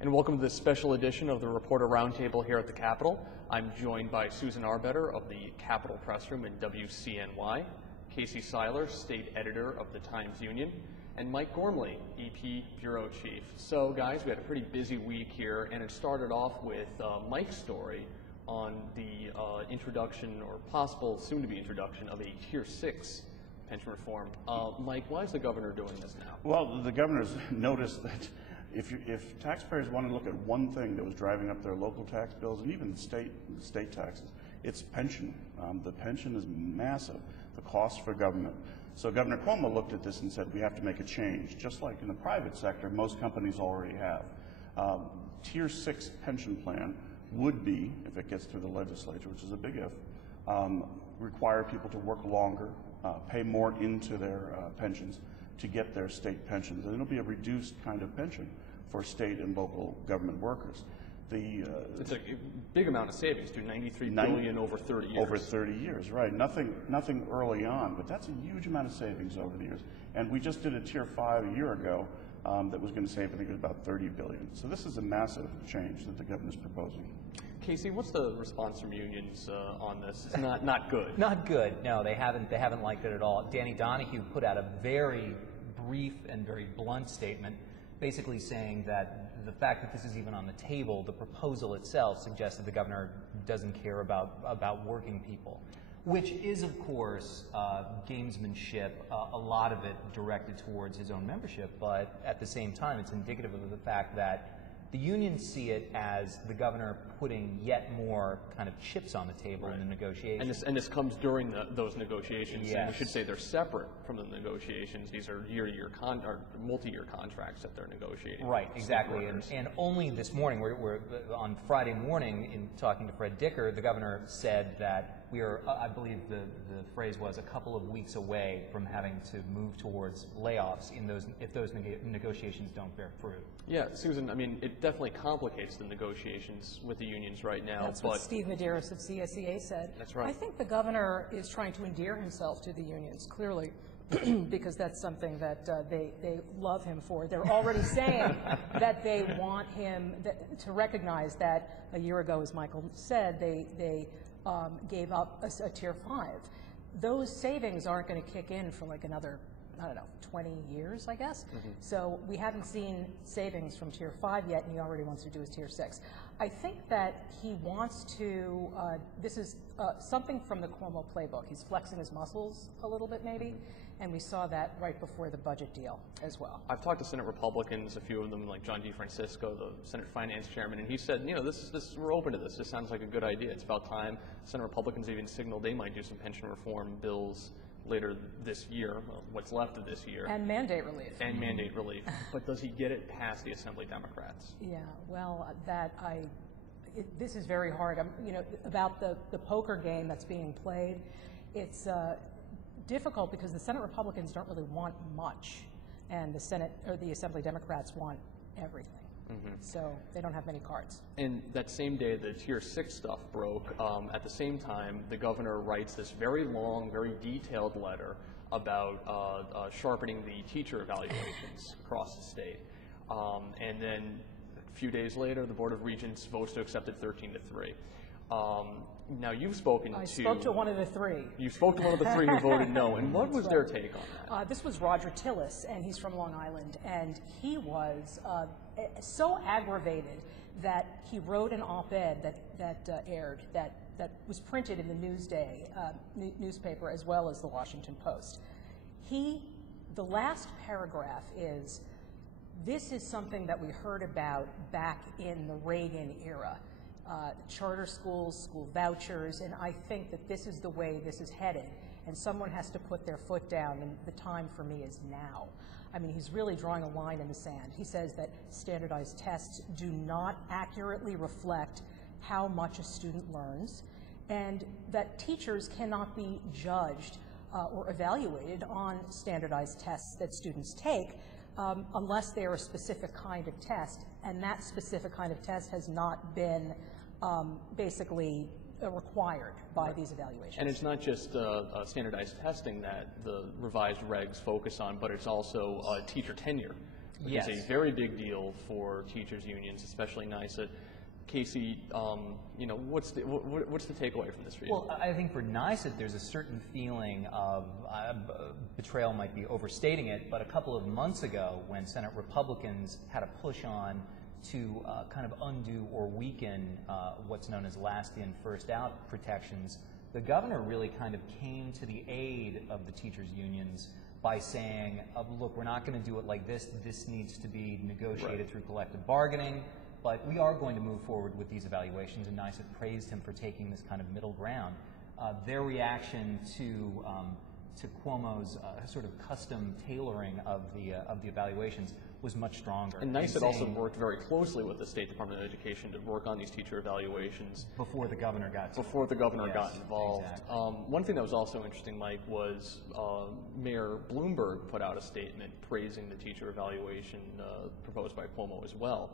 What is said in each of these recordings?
And welcome to this special edition of the Reporter Roundtable here at the Capitol. I'm joined by Susan Arbetter of the Capitol Press Room in WCNY, Casey Seiler, State Editor of the Times-Union, and Mike Gormley, EP Bureau Chief. So guys, we had a pretty busy week here, and it started off with Mike's story on the introduction, or possible soon-to-be introduction, of a Tier 6 pension reform. Mike, why is the governor doing this now? Well, the governor's noticed that if taxpayers want to look at one thing that was driving up their local tax bills and even state taxes, it's pension. The pension is massive, the cost for government. So Governor Cuomo looked at this and said, we have to make a change. Just like in the private sector, most companies already have. Tier 6 pension plan would be, if it gets through the legislature, which is a big if, require people to work longer, pay more into their pensions to get their state pensions. And it'll be a reduced kind of pension for state and local government workers. It's a big amount of savings, to $93 billion over 30 years. Over 30 years, right. Nothing early on, but that's a huge amount of savings over the years. And we just did a Tier 5 a year ago that was going to save, I think it was about $30 billion. So this is a massive change that the governor's proposing. Casey, what's the response from unions on this? It's not good. Not good. No, they haven't liked it at all. Danny Donahue put out a very brief and very blunt statement, basically saying that the fact that this is even on the table, the proposal itself suggests that the governor doesn't care about working people, which is, of course, gamesmanship, a lot of it directed towards his own membership, but at the same time, it's indicative of the fact that the unions see it as the governor putting yet more kind of chips on the table in the negotiations. And this comes during those negotiations. Yes. And we should say they're separate from the negotiations. These are or multi-year contracts that they're negotiating. Right, exactly. And only this morning, we're on Friday morning, in talking to Fred Dicker, the governor said that we are, I believe the phrase was, a couple of weeks away from having to move towards layoffs if those negotiations don't bear fruit. Yeah, Susan, I mean, it definitely complicates the negotiations with the unions right now. That's what Steve Medeiros of CSEA said. That's right. I think the governor is trying to endear himself to the unions, clearly, because that's something that they love him for. They're already saying that they want him to recognize that a year ago, as Michael said, they gave up a Tier 5. Those savings aren't going to kick in for like another, I don't know, 20 years, I guess. Mm-hmm. So we haven't seen savings from Tier 5 yet, and he already wants to do his Tier 6. I think that he wants to, this is something from the Cuomo playbook. He's flexing his muscles a little bit, maybe, and we saw that right before the budget deal as well. I've talked to Senate Republicans, a few of them, like John DeFrancisco, the Senate Finance Chairman, and he said, you know, we're open to this. This sounds like a good idea. It's about time. Senate Republicans even signaled they might do some pension reform bills later this year, well, what's left of this year. And mandate relief. And mandate relief. But does he get it past the Assembly Democrats? Yeah, well, this is very hard. You know, about the poker game that's being played, it's difficult because the Senate Republicans don't really want much, and the Senate or the Assembly Democrats want everything. Mm-hmm. So they don't have many cards. And that same day the Tier 6 stuff broke, at the same time, the governor writes this very long, very detailed letter about sharpening the teacher evaluations across the state. And then a few days later, the Board of Regents votes to accept it 13-3. Now, you've spoken to... I spoke to one of the three. You spoke to one of the three who voted no, and what was their take on that? This was Roger Tillis, and he's from Long Island, and he was so aggravated that he wrote an op-ed that aired, that was printed in the newspaper, as well as the Washington Post. The last paragraph is, this is something that we heard about back in the Reagan era. Charter schools, school vouchers, and I think that this is the way this is headed, and someone has to put their foot down, and the time for me is now. I mean, he's really drawing a line in the sand. He says that standardized tests do not accurately reflect how much a student learns, and that teachers cannot be judged or evaluated on standardized tests that students take unless they are a specific kind of test, and that specific kind of test has not been basically required by these evaluations. And it's not just standardized testing that the revised regs focus on, but it's also teacher tenure. which Yes. is a very big deal for teachers unions, especially NYSA. Casey, what's the takeaway from this for you? Well, I think for NYSA, there's a certain feeling of betrayal might be overstating it, but a couple of months ago when Senate Republicans had a push on to kind of undo or weaken what's known as last in, first out protections, the governor really kind of came to the aid of the teachers unions by saying, look, we're not going to do it like this. This needs to be negotiated through collective bargaining. But we are going to move forward with these evaluations, and NYSA praised him for taking this kind of middle ground. Their reaction to Cuomo's sort of custom tailoring of the evaluations was much stronger. And NYSA also worked very closely with the State Department of Education to work on these teacher evaluations before the governor got involved. Exactly. One thing that was also interesting, Mike, was Mayor Bloomberg put out a statement praising the teacher evaluation proposed by Cuomo as well.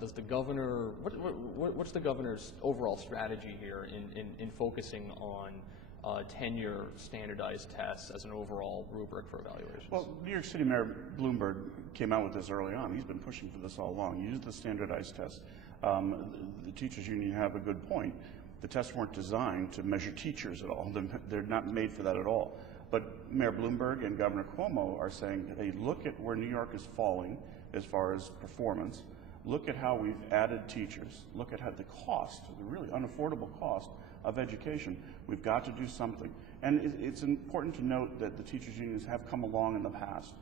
Does the governor, what's the governor's overall strategy here in focusing on tenure standardized tests as an overall rubric for evaluations? Well, New York City Mayor Bloomberg came out with this early on. He's been pushing for this all along. Use the standardized tests. The teachers union have a good point. The tests weren't designed to measure teachers at all. They're not made for that at all. But Mayor Bloomberg and Governor Cuomo are saying, hey, look at where New York is falling as far as performance. Look at how we've added teachers. Look at how the cost, the really unaffordable cost of education. We've got to do something. And it's important to note that the teachers unions have come along in the past.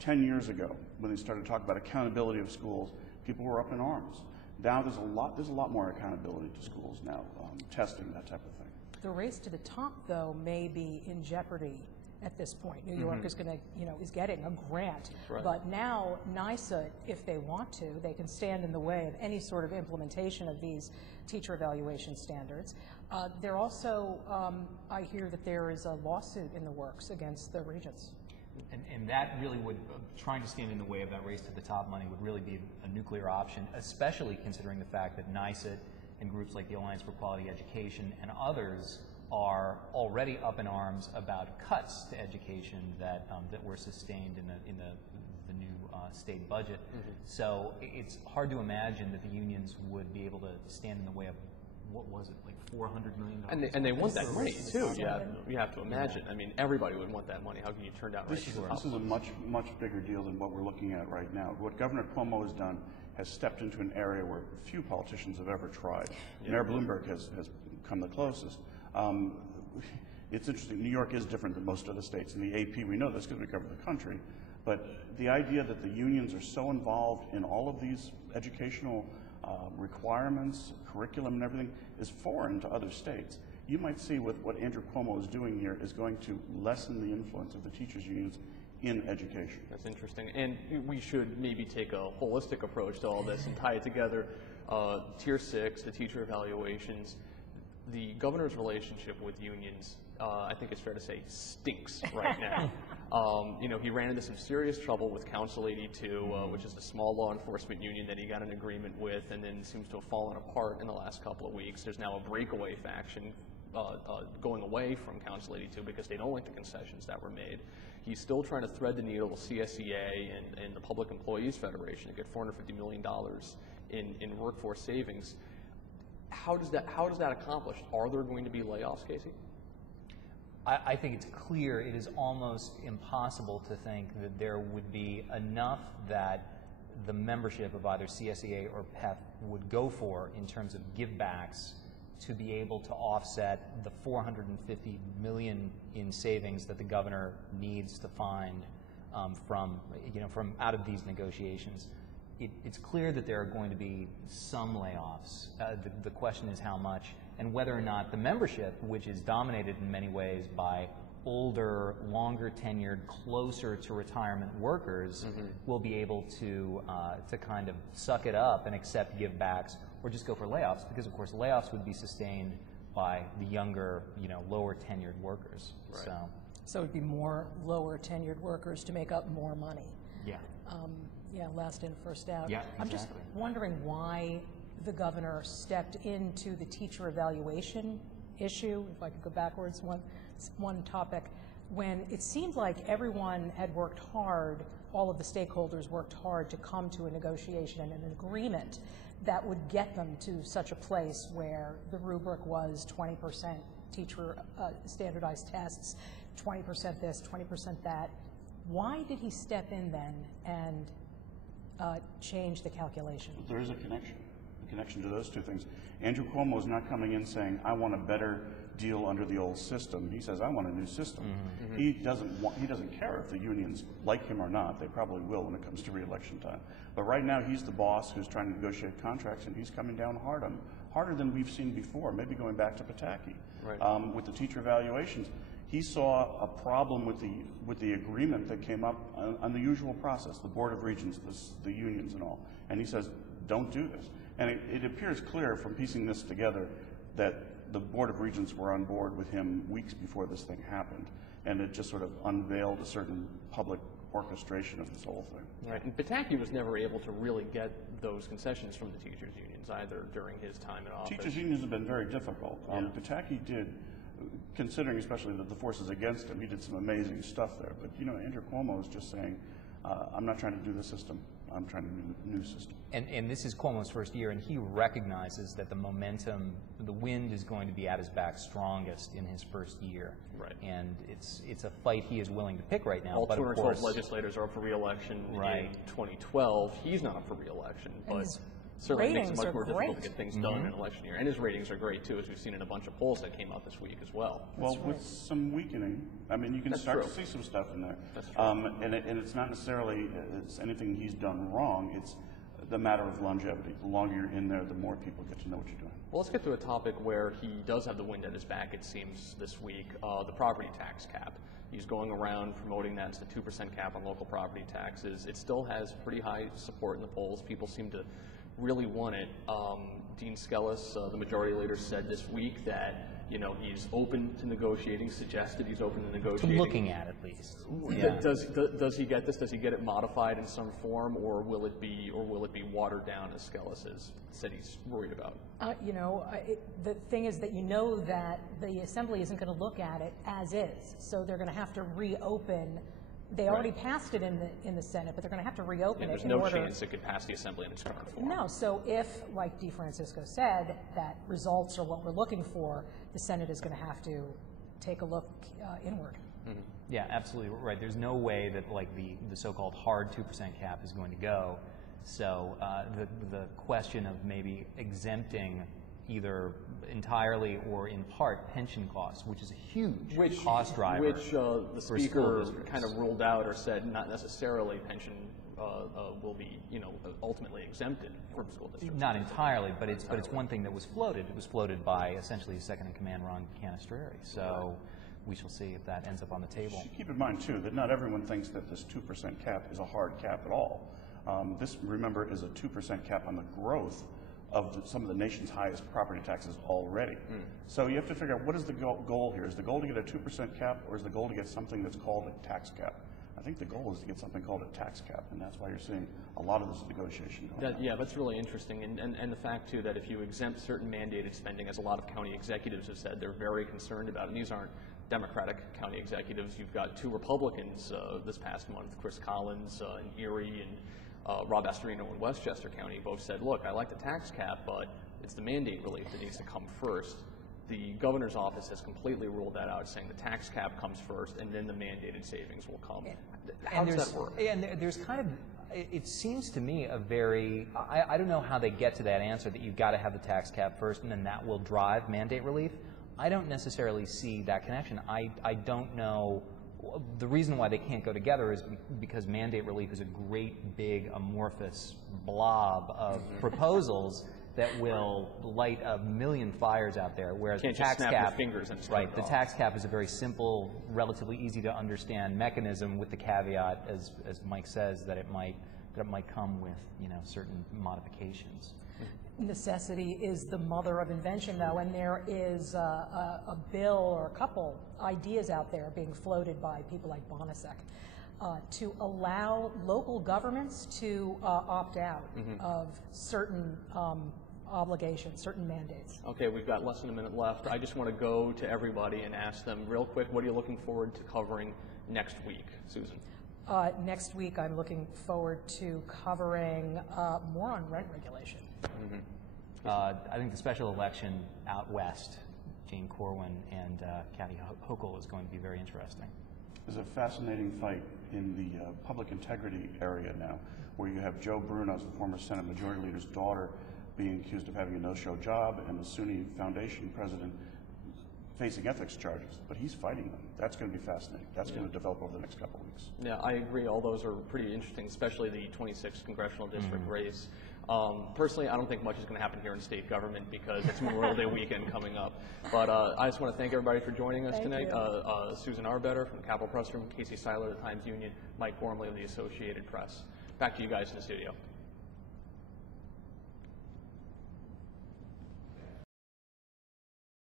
10 years ago, when they started talking about accountability of schools, people were up in arms. Now there's a lot more accountability to schools now, testing, that type of thing. The race to the top, though, may be in jeopardy at this point. New York is going to, is getting a grant. Right. But now NYSA, if they want to, they can stand in the way of any sort of implementation of these teacher evaluation standards. They're also, I hear that there is a lawsuit in the works against the regents. And that really would, trying to stand in the way of that race to the top money would really be a nuclear option, especially considering the fact that NYSA and groups like the Alliance for Quality Education and others are already up in arms about cuts to education that were sustained in the new state budget. So it's hard to imagine that the unions would be able to stand in the way of, what was it, like $400 million? And they want that money too. You have to imagine. I mean, everybody would want that money. How can you turn down This is a much bigger deal than what we're looking at right now. What Governor Cuomo has done has stepped into an area where few politicians have ever tried. Mayor Bloomberg has come the closest. It's interesting. New York is different than most other states. In the AP, we know this because we cover the country. But the idea that the unions are so involved in all of these educational requirements, curriculum, and everything is foreign to other states. You might see with what Andrew Cuomo is doing here is going to lessen the influence of the teachers' unions in education. That's interesting. And we should maybe take a holistic approach to all this and tie it together. Tier 6, the teacher evaluations, the governor's relationship with unions, I think it's fair to say, stinks right now. He ran into some serious trouble with Council 82, which is a small law enforcement union that he got an agreement with and then seems to have fallen apart in the last couple of weeks. There's now a breakaway faction going away from Council 82 because they don't like the concessions that were made. He's still trying to thread the needle with CSEA and the Public Employees Federation to get $450 million in workforce savings. How does that accomplish? Are there going to be layoffs, Casey? I think it's clear it is almost impossible to think that there would be enough that the membership of either CSEA or PEF would go for in terms of givebacks to be able to offset the $450 million in savings that the governor needs to find from out of these negotiations. It's clear that there are going to be some layoffs. The question is how much, and whether or not the membership, which is dominated in many ways by older, longer tenured, closer to retirement workers, will be able to kind of suck it up and accept givebacks, or just go for layoffs, because of course layoffs would be sustained by the younger, lower tenured workers. Right. So it would be more lower tenured workers to make up more money. Yeah. Last in, first out. Yeah, I'm just exactly. wondering why the governor stepped into the teacher evaluation issue. If I could go backwards, one topic. when it seemed like everyone had worked hard, all of the stakeholders worked hard to come to a negotiation and an agreement that would get them to such a place where the rubric was 20% teacher standardized tests, 20% this, 20% that. Why did he step in then and change the calculation? There is a connection to those two things. Andrew Cuomo is not coming in saying, I want a better deal under the old system. He says, I want a new system. Mm-hmm. He doesn't care if the unions like him or not. They probably will when it comes to re-election time. But right now he's the boss who's trying to negotiate contracts, and he's coming down hard on them, harder than we've seen before, maybe going back to Pataki. Right. With the teacher evaluations. He saw a problem with the agreement that came up on the usual process, the Board of Regents, the unions and all. And he says, don't do this. And it appears clear from piecing this together that the Board of Regents were on board with him weeks before this thing happened. And it just sort of unveiled a certain public orchestration of this whole thing. Right, and Pataki was never able to really get those concessions from the teachers' unions either during his time in office. Teachers' unions have been very difficult. Pataki did, considering especially the forces against him, he did some amazing stuff there. But, you know, Andrew Cuomo is just saying, I'm not trying to do the system. I'm trying to do a new system. And this is Cuomo's first year, and he recognizes that the momentum, the wind is going to be at his back strongest in his first year. Right. And it's a fight he is willing to pick right now. All but 212 legislators are up for re-election in 2012. He's not up for re-election, but certainly makes it much more difficult to get things done in an election year. And his ratings are great, too, as we've seen in a bunch of polls that came out this week as well. Well, with some weakening, I mean, you can start to see some stuff in there. That's true. And it's not necessarily anything he's done wrong. It's the matter of longevity. The longer you're in there, the more people get to know what you're doing. Well, let's get to a topic where he does have the wind at his back, it seems, this week, the property tax cap. He's going around promoting that. It's the 2% cap on local property taxes. It still has pretty high support in the polls. People seem to really want it. Dean Skelos, the majority leader, said this week that he's open to negotiating, suggested he's open to negotiating. To looking at least. Yeah. Does he get this? Does he get it modified in some form, or will it be watered down, as Skelos has said he's worried about? The thing is that that the Assembly isn't going to look at it as is, so they're going to have to reopen. They already passed it in the Senate, but they're going to have to reopen it. There's no chance it could pass the Assembly in its current form. No. So if, like DeFrancisco said, that results are what we're looking for, the Senate is going to have to take a look inward. Mm-hmm. Yeah, absolutely right. There's no way that the so-called hard 2% cap is going to go. So the question of maybe exempting either entirely or in part pension costs, which is a huge cost driver. Which the Speaker kind of ruled out or said not necessarily pension will be ultimately exempted from school districts. Not entirely, but it's one thing that was floated. It was floated by essentially second in command Ron Canistrari. So we shall see if that ends up on the table. Keep in mind too that not everyone thinks that this 2% cap is a hard cap at all. This, remember, is a 2% cap on the growth of some of the nation's highest property taxes already. So you have to figure out what is the goal here. Is the goal to get a 2% cap, or is the goal to get something that's called a tax cap? I think the goal is to get something called a tax cap, and that's why you're seeing a lot of this negotiation going on. Yeah, that's really interesting. And the fact, too, that if you exempt certain mandated spending, as a lot of county executives have said, they're very concerned about, and these aren't Democratic county executives. You've got two Republicans this past month, Chris Collins in Erie and Rob Astorino in Westchester County, both said, look, I like the tax cap, but it's the mandate relief that needs to come first. The governor's office has completely ruled that out, saying the tax cap comes first, and then the mandated savings will come. How does that work? And there's kind of, it seems to me a very, I don't know how they get to that answer that you've got to have the tax cap first, and then that will drive mandate relief. I don't necessarily see that connection. I don't know. The reason why they can't go together is because mandate relief is a great, big, amorphous blob of proposals that will light a million fires out there, whereas the tax cap, the tax cap is a very simple, relatively easy to understand mechanism, with the caveat, as Mike says, that it might come with certain modifications. Necessity is the mother of invention, though, and there is a bill or a couple ideas out there being floated by people like Bonasek to allow local governments to opt out of certain obligations, certain mandates. Okay, we've got less than a minute left. I just want to go to everybody and ask them real quick, what are you looking forward to covering next week? Susan? Next week, I'm looking forward to covering more on rent regulation. I think the special election out west, Jane Corwin and Kathy Hochul, is going to be very interesting. There's a fascinating fight in the public integrity area now, where you have Joe Brunos, the former Senate Majority Leader's daughter, being accused of having a no-show job, and the SUNY Foundation president facing ethics charges, but he's fighting them. That's going to be fascinating. That's going to develop over the next couple of weeks. Yeah, I agree. All those are pretty interesting, especially the 26th congressional district race. Personally, I don't think much is going to happen here in state government because it's Memorial Day weekend coming up. But I just want to thank everybody for joining us tonight. Susan Arbetter from the Capitol Press Room, Casey Seiler of the Times Union, Mike Gormley of the Associated Press. Back to you guys in the studio.